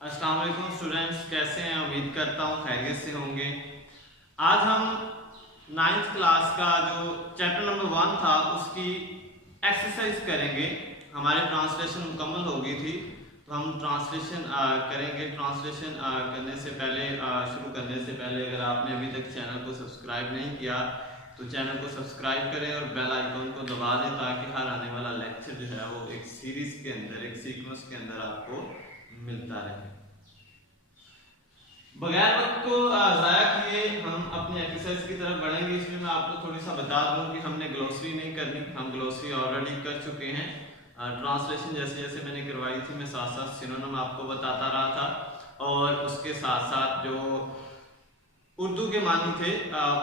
अस्सलाम वालेकुम स्टूडेंट्स, कैसे हैं? उम्मीद करता हूँ खैरियत से होंगे। आज हम 9th क्लास का जो चैप्टर नंबर 1 था उसकी एक्सरसाइज करेंगे। हमारी ट्रांसलेशन मुकम्मल हो गई थी तो हम ट्रांसलेशन करेंगे। ट्रांसलेशन करने से पहले शुरू करने से पहले अगर आपने अभी तक चैनल को सब्सक्राइब नहीं किया तो चैनल को सब्सक्राइब करें और बेल आइकन को दबा दें ताकि हर आने वाला लेक्चर जो है वो एक सीरीज के अंदर, एक सीक्वेंस के अंदर आपको मिलता रहे। बगैर वक्त को ज़ाया किए हम अपनी एक्सरसाइज की तरफ बढ़ेंगे। इसमें मैं आपको थोड़ी सा बता दूं कि हमने ग्लोसरी नहीं करनी, हम ग्लोसरी ऑलरेडी कर चुके हैं। ट्रांसलेशन जैसे जैसे मैंने करवाई थी मैं साथ साथ सिनोनिम आपको बताता रहा था और उसके साथ साथ जो उर्दू के मानी थे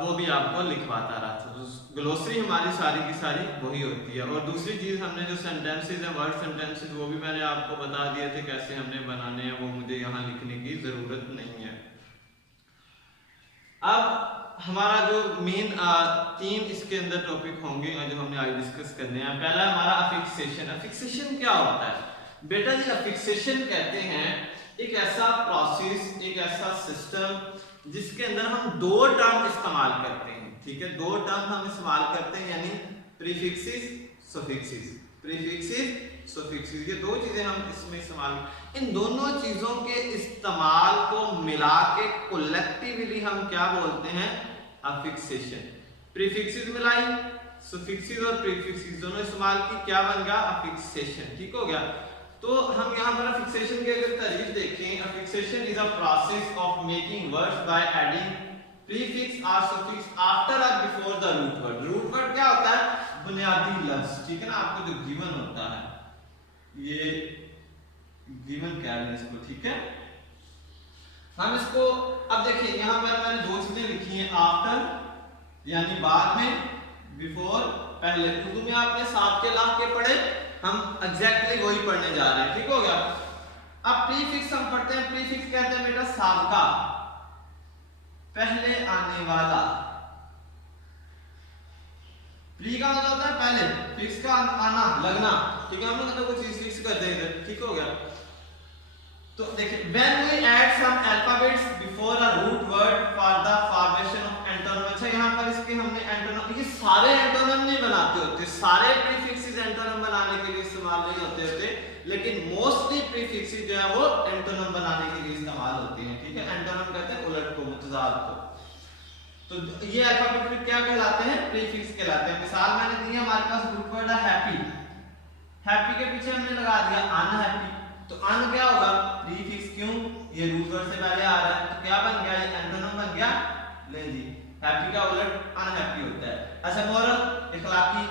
वो भी आपको लिखवाता रहा था। तो ग्लोसरी हमारी सारी की सारी वही होती है। और दूसरी चीज़ हमने जो सेंटेंसेस हैं, वर्ड सेंटेंसेस, वो भी मैंने आपको बता दिए थे कैसे हमने बनाने हैं, वो मुझे यहाँ लिखने की ज़रूरत नहीं है। अब हमारा जो मेन 3 इसके अंदर टॉपिक होंगे जो हमने आज डिस्कस करने हैं। पहला हमारा अफिक्सेशन। अफिक्सेशन क्या होता है बेटा जी? अफिक्सेशन कहते हैं एक ऐसा प्रोसेस, एक ऐसा सिस्टम जिसके अंदर हम 2 टर्म इस्तेमाल करते हैं। ठीक है, 2 टर्म हम इस्तेमाल करते हैं, यानी प्रीफिक्सेस, सफिक्सेस। प्रीफिक्सेस, सफिक्सेस, ये 2 चीजें हम इसमें इस्तेमाल, इन दोनों चीजों के इस्तेमाल को मिला के कलेक्टिवली हम क्या बोलते हैं? अफिक्सेशन। प्रीफिक्सेस मिलाई, सफिक्सेस और प्रीफिक्सेस दोनों इस्तेमाल की, क्या बन गया? अफिक्सेशन। ठीक हो गया। तो हम यहाँ पर अफिक्सेशन की अगर तारीफ देखें, affixation is a process of making words by adding prefix और सफिक्स आफ्टर और before the root word. Root word क्या होता है? बुनियादी लफ्ज। ठीक है ना, आपको जो गिवन होता है, ये गिवन कह रहे हैं इसको। ठीक है, हम इसको अब देखिए यहाँ पर मैंने 2 चीजें लिखी हैं, आफ्टर यानी बाद में, बिफोर पहले। उर्दू में आपने साथ के लाभ के पढ़े, हम एग्जैक्टली वही पढ़ने जा रहे हैं। ठीक हो गया। अब प्रीफिक्स हम पढ़ते हैं। प्रीफिक्स कहते हैं बेटा साबका, पहले आने वाला। प्री का मतलब होता है पहले, फिक्स का आना, लगना। ठीक है, हम मतलब कोई चीज फिक्स कर देंगे। ठीक हो गया। तो देखिए, when we add some alphabets before a root word for the formation of antonym। अच्छा, यहाँ पर इसके हमने एंटोनिम, ये सारे एंटोनिम नहीं बनाते होते, सारे प्रीफिक्सेस एंटोनिम बनाने के लिए इस्तेमाल नहीं होते, लेकिन मोस्टली प्रीफिक्सेस जो है वो एंटोनिम बनाने के लिए इस्तेमाल होते हैं। ठीक है, एंटोनिम कहते हैं उलट को, मुतजाद को। तो ये अल्फाबेट क्या कहलाते हैं? प्रीफिक्स कहलाते हैं। मिसाल मैंने दी है, हमारे पास रूट वर्ड है हैप्पी। हैप्पी के पीछे हमने लगा दिया अनहैप्पी, तो अन क्या होगा? प्रीफिक्स। क्यों? ये रूट वर्ड से पहले आ रहा है, तो क्या बन गया? ये एंटोनिम बन गया। ले जी, हैप्पी का उलट अनहैप्पी होता है। अच्छा, मॉरल, इखलाकी,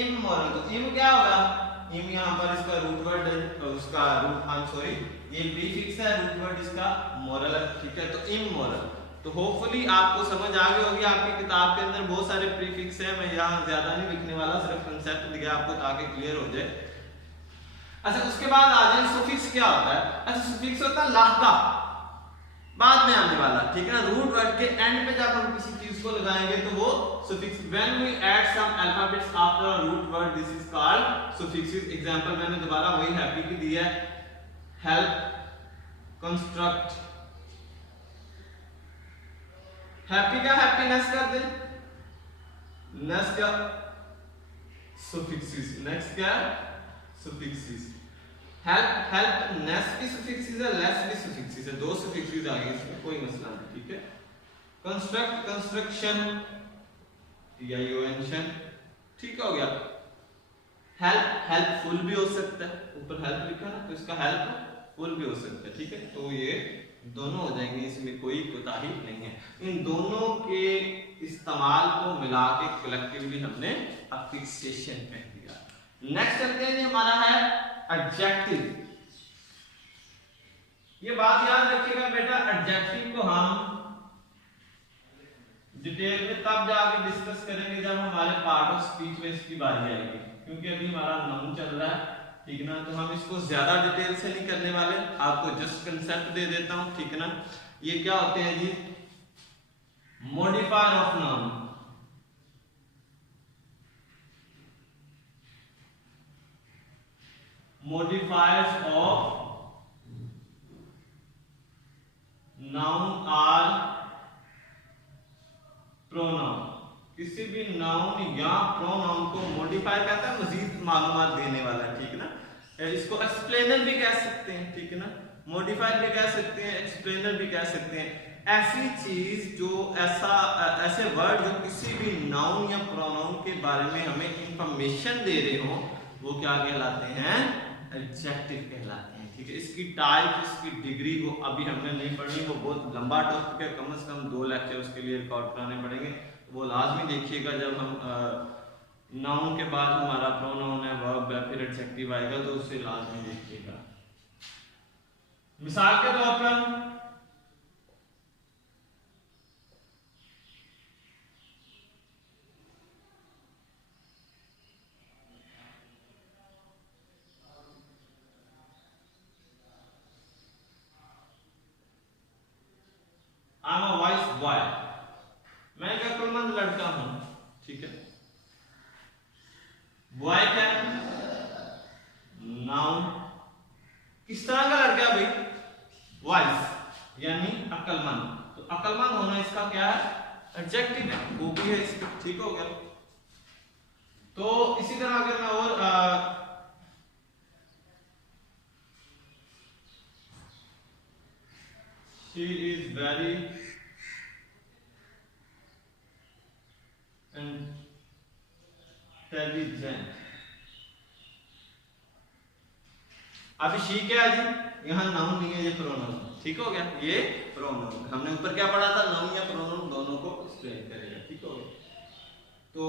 इमोरल। तो इम क्या होगा? इम यहाँ पर इसका रूट वर्ड है, उसका रूट, आई एम सॉरी, ये प्रीफिक्स है, रूट वर्ड इसका मॉरल है। ठीक है, तो इमोरल। तो होपफुली आपको समझ आ गई होगी। आपकी किताब के अंदर बहुत सारे प्रीफिक्स हैं, मैं यहाँ ज्यादा नहीं लिखने वाला, सिर्फ कंसेप्ट दिया आपको ताकि क्लियर हो जाए। अच्छा, उसके बाद आ जाए सुफिक्स। क्या होता है? अच्छा, सुफिक्स होता है लाहका, बाद में आने वाला। ठीक है ना, रूट वर्ड के एंड पे जब हम किसी चीज को लगाएंगे तो वो suffix. When we add some alphabets after a root word, this is called suffixes. Example मैंने दोबारा वही हैप्पी की दी है, हेल्प, कंस्ट्रक्ट। हैप्पी का हैप्पीनेस कर दे, नेस का सुफिक्सेस, नेक्स्ट क्या? सुफिक्सेस। हेल्प, हेल्पनेस भी सुफिक्सेस है, लेस भी सुफिक्सेस है, 2 सुफिक्सेस आ गए, इसमें कोई मसला नहीं। ठीक है, कंस्ट्रक्ट, कंस्ट्रक्शन या यूएंशन। ठीक हो गया। हेल्प, हेल्पफुल भी हो सकता है, ऊपर हेल्प लिखा ना, तो इसका हेल्पफुल भी हो सकता है। ठीक है, तो ये दोनों हो जाएंगे, इसमें कोई कोताही नहीं है। इन दोनों के इस्तेमाल को मिला के कलेक्टिवली हमने अफिक्सेशन कह दिया। नेक्स्ट चलते हैं, हमारा है एडजेक्टिव। ये बात याद रखिएगा बेटा, एडजेक्टिव को हम डिटेल में तब जाके डिस्कस करेंगे जब हमारे पार्ट ऑफ स्पीच में इसकी बारी आएगी, क्योंकि अभी हमारा नाउन चल रहा है। ठीक है ना, तो हम इसको ज्यादा डिटेल से नहीं करने वाले, आपको जस्ट कंसेप्ट दे देता हूं। ठीक है ना, ये क्या होते हैं जी? Modifier of noun. Modifiers of noun are pronoun, किसी भी नाउन या प्रोनाउन को मॉडिफायर कहता है मजीद मालूमात देने वाला, ठीक ना। इसको एक्सप्लेनर भी कह सकते हैं, ठीक है ना, मॉडिफायर भी कह सकते हैं, एक्सप्लेनर भी कह सकते हैं। ऐसी चीज जो ऐसे वर्ड जो किसी भी नाउन या प्रोनाउन के बारे में हमें इंफॉर्मेशन दे रहे हो, वो क्या कहलाते हैं, एडजेक्टिव कहलाते हैं, ठीक है। इसकी टाइप, इसकी डिग्री वो अभी हमने नहीं पढ़ी, वो बहुत लंबा टॉपिक है, कम से कम 2 लेक्चर उसके लिए रिकॉर्ड कराने पड़ेंगे, वो लाजमी देखिएगा। जब हम नाउन के बाद हमारा प्रोनाउन है, वर्ब है, फिर एडजेक्टिव आएगा, तो उससे लाजमी देखिएगा। मिसाल के तौर पर I am a vice boy, मैं एक अक्लमंद लड़का हूं, ठीक है। बॉय क्या है, नाउन, किस तरह का लड़का भाई, वाइस यानी अक्लमंद, तो अक्लमंद होना इसका क्या है, एडजेक्टिव है, वो भी है इसका, ठीक हो गया। तो इसी तरह अगर मैं और she is very intelligent, अभी शी क्या है जी, यहाँ नाउन नहीं है, ये प्रोनाउन, ठीक हो गया, ये प्रोनाउन। हमने ऊपर क्या पढ़ा था, नाउन या प्रोनाउन दोनों को एक्सप्लेन करेगा, ठीक हो गया। तो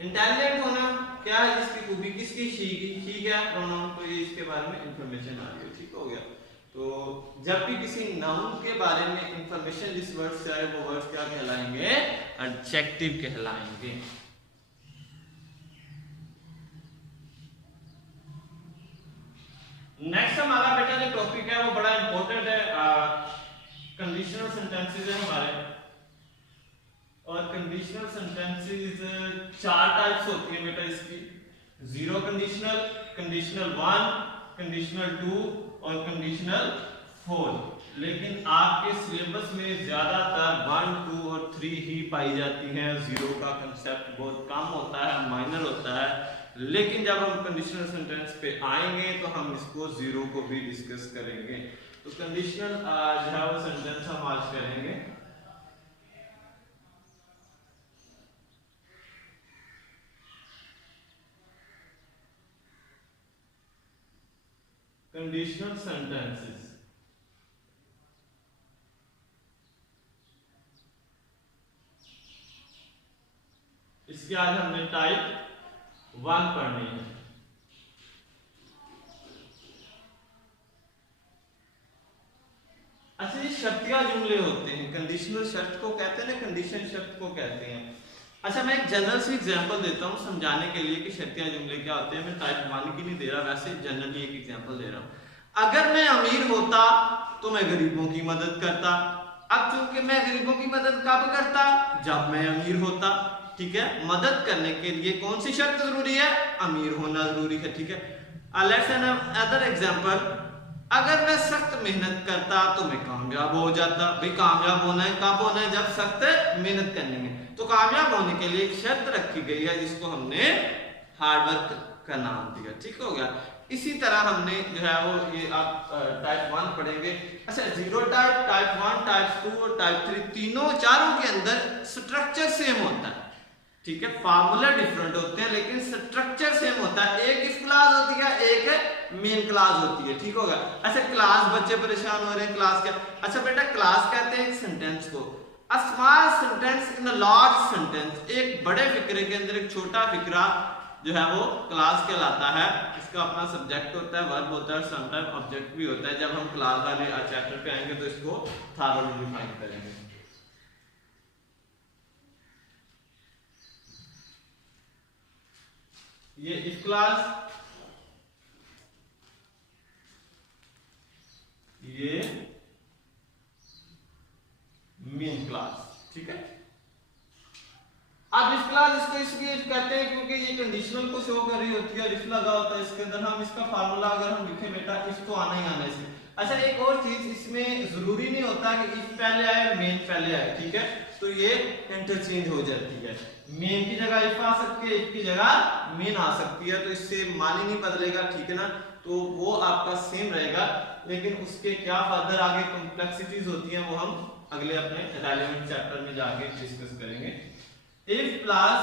इंटेलिजेंट होना क्या है, इसकी खूबी किसकी, शी की, शी क्या है, प्रोनाउन, तो ये इसके बारे में इंफॉर्मेशन आ गई, ठीक हो गया। तो जब भी किसी नाउन के बारे में इंफॉर्मेशन जिस वर्ड से आए, वो वर्ड क्या कहलाएंगे, एडजेक्टिव कहलाएंगे। नेक्स्ट हमारा बेटा जो टॉपिक है वो बड़ा इंपॉर्टेंट है, कंडीशनल सेंटेंसेस है हमारे, और कंडीशनल सेंटेंसेस 4 टाइप्स होती है बेटा इसकी, जीरो कंडीशनल, कंडीशनल 1, कंडीशनल 2 और कंडीशनल 4। लेकिन आपके सिलेबस में ज्यादातर 1, 2 और 3 ही पाई जाती हैं, जीरो का कंसेप्ट बहुत कम होता है, माइनर होता है। लेकिन जब हम कंडीशनल सेंटेंस पे आएंगे तो हम इसको जीरो को भी डिस्कस करेंगे। तो कंडीशनल जो है वो सेंटेंस हम आज करेंगे। कंडीशनल सेंटेंसेस, इसके आज हमने टाइप 1 पढ़नी है। अच्छा, ये शर्तिया जुमले होते हैं, कंडीशनल शर्त को कहते हैं ना, कंडीशन शर्त को कहते हैं। अच्छा, मैं एक जनरल सी एग्जांपल देता हूं समझाने के लिए कि शर्तिया जुमले क्या होते हैं। मैं टाइप 1 की नहीं दे रहा, वैसे जनरली एक एग्जांपल दे रहा हूं। अगर मैं अमीर होता तो मैं गरीबों की मदद करता। अब चूंकि मैं गरीबों की मदद कब करता, जब मैं अमीर होता, ठीक है। मदद करने के लिए कौन सी शर्त जरूरी है, अमीर होना जरूरी है, ठीक है। लेट्स एन अदर एग्जांपल, अगर मैं सख्त मेहनत करता तो मैं कामयाब हो जाता। भाई कामयाब होना है कब होना है, जब सख्त मेहनत करनी है। तो कामयाब होने के लिए एक शर्त रखी गई है जिसको हमने हार्डवर्क का नाम दिया, ठीक हो गया। इसी तरह हमने जो है वो ये आप टाइप 1 पढ़ेंगे। अच्छा, जीरो टाइप, टाइप 1, टाइप 2 और टाइप 3, तीनों चारों के अंदर स्ट्रक्चर सेम होता है, ठीक है। फार्मूला डिफरेंट होते हैं लेकिन स्ट्रक्चर सेम होता है। एक इफ क्लास होती है, एक मेन क्लास होती है, ठीक होगा। अच्छा, क्लास, बच्चे परेशान हो रहे हैं, क्लास क्या? अच्छा बेटा, क्लास कहते हैं एक सेंटेंस को, a small sentence in a large sentence, एक बड़े फिक्रे के अंदर एक छोटा फिक्रा जो है वो क्लास कहलाता है। इसका अपना सब्जेक्ट होता है, वर्ब होता है, समटाइम ऑब्जेक्ट भी होता है। जब हम क्लास वाले चैप्टर पे आएंगे तो इसको थॉरोली डिफाइन करेंगे। ये इफ क्लास, ये मेन क्लास, ठीक है। अब इफ क्लास इसको इसलिए कहते हैं क्योंकि ये कंडीशनल को शो कर रही होती है और इफ लगा होता है इसके अंदर। हम इसका फार्मूला अगर हम लिखें बेटा, इफ तो आना ही आना है इसमें। अच्छा एक और चीज, इसमें जरूरी नहीं होता कि इफ पहले आए और मेन पहले आए, ठीक है, तो ये इंटरचेंज हो जाती है। मेन की जगह इफ आ सकती है, इफ की जगह मेन आ सकती है, तो इससे मान ही नहीं बदलेगा, ठीक है ना, तो वो आपका सेम रहेगा। लेकिन उसके क्या फर्दर आगे कॉम्प्लेक्सिटीज होती हैं वो हम अगले अपने रेलेवेंट चैप्टर में जाके डिस्कस करेंगे। इफ प्लस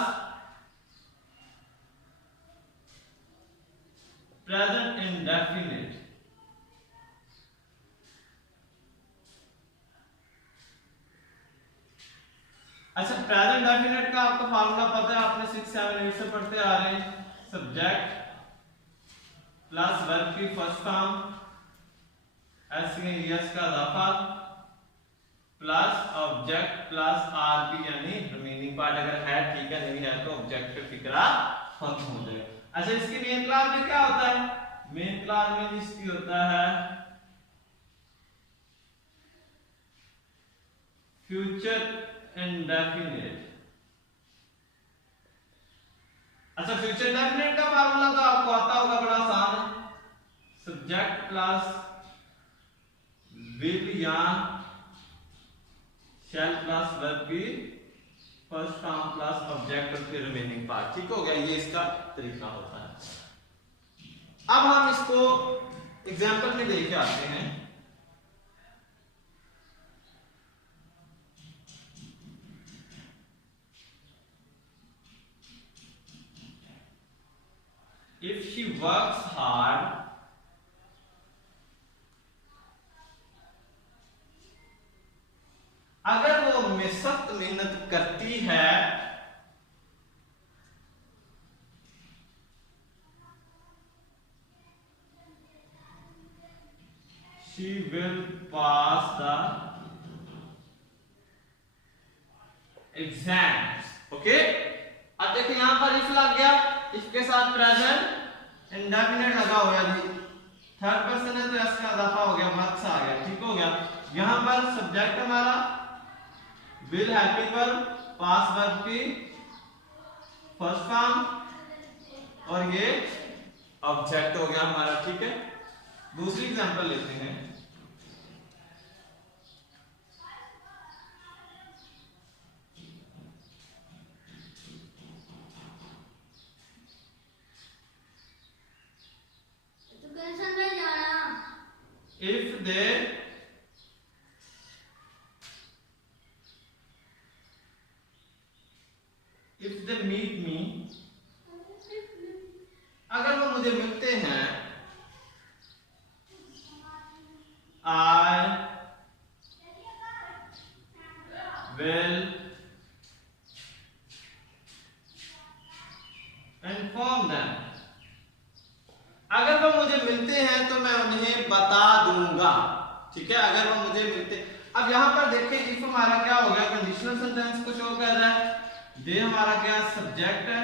प्रेजेंट इंडेफिनिट, अच्छा प्रेजेंट इंडेफिनिट का आपको फार्मूला पता है, आपने 6, 7, 8 से पढ़ते आ रहे हैं। सब्जेक्ट प्लस वर्ब की फर्स्ट फॉर्म, एस का इजाफा, प्लस ऑब्जेक्ट प्लस आरपी यानी रिमेनिंग पार्ट अगर है, ठीक है, नहीं है तो ऑब्जेक्ट पे फिक्रा खत्म हो जाएगा। अच्छा इसकी मेन क्लास में क्या होता है? मेन क्लास में इसकी होता है फ्यूचर इंडेफिनिट। अच्छा फ्यूचर इंडेफिनिट का फार्मूला तो आपको आता होगा, बड़ा आसान है, सब्जेक्ट प्लस विल या शैल प्लस वर्ब की फर्स्ट फॉर्म प्लस ऑब्जेक्ट और फिर रिमेनिंग पार्ट, ठीक हो गया, ये इसका तरीका होता है। अब हम इसको एग्जांपल में लेके आते हैं। If she works hard, अगर वो सख्त मेहनत करती है, she will pass the exams, okay. अब देखिए यहां पर इफ लग गया, इफ के साथ प्रेजेंट इंडेफिनिट लगा हुआ जी, थर्ड पर्सन है तो एस का इजाफा हो गया, वर्क्स आ गया, ठीक हो गया। यहां पर सब्जेक्ट हमारा will helping verb, pass verb की फर्स्ट फॉर्म और ये ऑब्जेक्ट हो गया हमारा, ठीक है। दूसरी एग्जांपल लेते हैं। If they meet me, अगर वो मुझे मिलते हैं, I will inform them, अगर वो मुझे मिलते हैं तो मैं उन्हें बता दूंगा, ठीक है, अगर वो मुझे मिलते। अब यहां पर देखिए इफ हमारा क्या हो गया, कंडीशनल सेंटेंस को शो कर रहा है, दे हमारा क्या सब्जेक्ट है,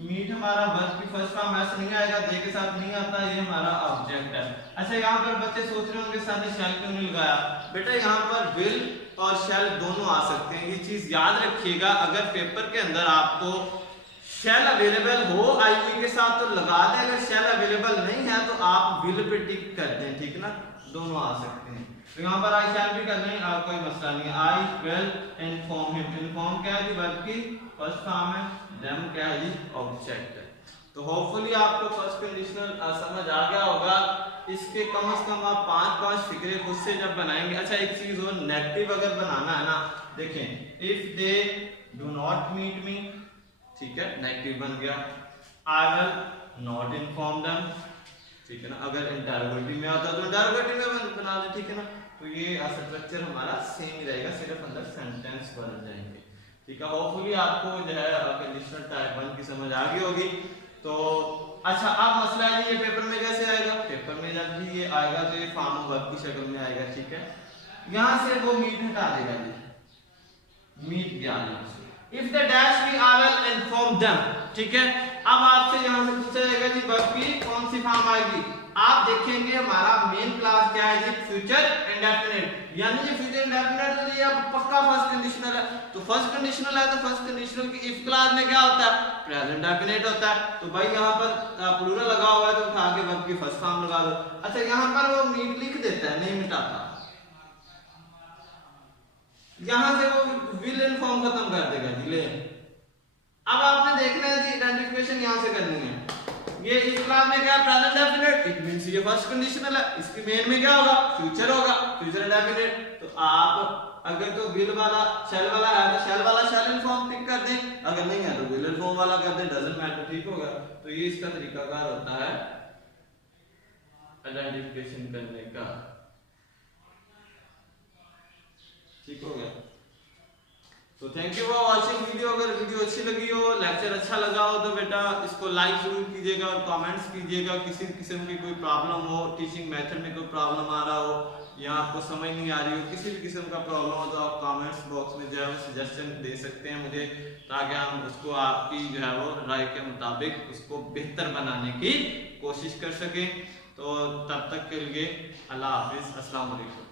मीट हमारा वर्ब की फर्स्ट फॉर्म ऐसे नहीं आएगा, दे के साथ नहीं आता, ये हमारा ऑब्जेक्ट है। अच्छा यहाँ पर बच्चे सोच रहे होंगे सर ने शैल क्यों नहीं लगाया, बेटा यहाँ पर विल और शैल दोनों आ सकते हैं, ये चीज याद रखिएगा। अगर पेपर के अंदर आपको शैल अवेलेबल हो आईवी के साथ तो लगा दें, अगर शैल अवेलेबल नहीं है तो आप विल पे टिक कर दें, ठीक ना, दोनों आ सकते हैं। तो यहाँ पर आई शैल भी कर लें, कोई मसला नहीं है। आई विल इन्फॉर्म हिम, इन्फॉर्म क्या है जी, वर्ब की फर्स्ट फॉर्म है, देम क्या है जी, ऑब्जेक्ट है। तो होपफुली आपको फर्स्ट कंडीशनल समझ आ गया होगा। इसके कम से कम आप 5-5 फिक्रे खुद से जब बनाएंगे। अच्छा एक चीज और, नेगेटिव अगर बनाना है ना, देखें if they do not meet me, ठीक है, नेगेटिव बन गया। I will not inform them, ठीक है ना, अगर इंटरोगेटिव में आता तो इंटरोगेटिव में बना दे, ठीक है ना। तो ये स्ट्रक्चर हमारा सेम ही रहेगा, सिर्फ अंदर सेंटेंस बदल जाएंगे, ठीक है। होपफुली आपको जो है कंडीशनल टाइप 1 की समझ आ गई होगी। तो अच्छा अब मसला है ये पेपर में कैसे आएगा, पेपर में जब भी ये आएगा तो ये फॉर्म वर्ब की शक्ल में आएगा, ठीक है। यहां से वो मीट हटा देगा जी, मीट गया यहां से। If the dash B I will inform them, ठीक है। अब आपसे यहां से पूछा जाएगा जी वर्ब की कौन सी फॉर्म आएगी। आप देखेंगे हमारा मेन क्लास क्या है जी, फ्यूचर इंडेफिनिट, यानी ये फ्यूचर इंडेफिनिट तो ये अब पक्का फर्स्ट कंडीशनल है। तो फर्स्ट कंडीशनल है तो फर्स्ट कंडीशनल की इफ क्लास में क्या होता है, प्रेजेंट डेफिनिट होता है। तो भाई यहाँ पर प्लूरल लगा हुआ है तो उठा के वर्ब की फर्स्ट फॉर्म लगा दो। अच्छा यहाँ पर वो नीट लिख देता है, नहीं मिटाता, यहां से वो विल इन्फॉर्म खत्म कर देगा जी। ले अब आपने देखना है जी, आइडेंटिफिकेशन यहां से करनी है। ये इस क्लास में क्या, प्रेजेंट डेफिनिट, इट मींस ये फर्स्ट कंडीशनल है। इसके मेन में क्या होगा, फ्यूचर होगा, फ्यूचर इंडेफिनिट। तो आप अगर तो विल वाला शैल वाला है तो शैल वाला शैल इन्फॉर्म टिक कर दें, अगर नहीं है तो विल इन्फॉर्म वाला कर दें, डजंट मैटर, ठीक होगा। तो ये इसका तरीकाकार होता है आइडेंटिफिकेशन करने का, ठीक हो गया। तो thank you for watching video. अगर वीडियो अच्छी लगी हो, लेक्चर अच्छा लगा हो तो बेटा इसको लाइक जरूर कीजिएगा और कमेंट्स कीजिएगा। किसी किस्म की कोई प्रॉब्लम हो, टीचिंग मेथड में कोई प्रॉब्लम आ रहा हो या आपको समझ नहीं आ रही हो, किसी भी किस्म का प्रॉब्लम हो तो आप कमेंट्स बॉक्स में जो है वो सजेशन दे सकते हैं मुझे, ताकि हम उसको आपकी जो है वो राय के मुताबिक उसको बेहतर बनाने की कोशिश कर सकें। तो तब तक के लिए अल्लाह हाफिज़, अस्सलाम वालेकुम।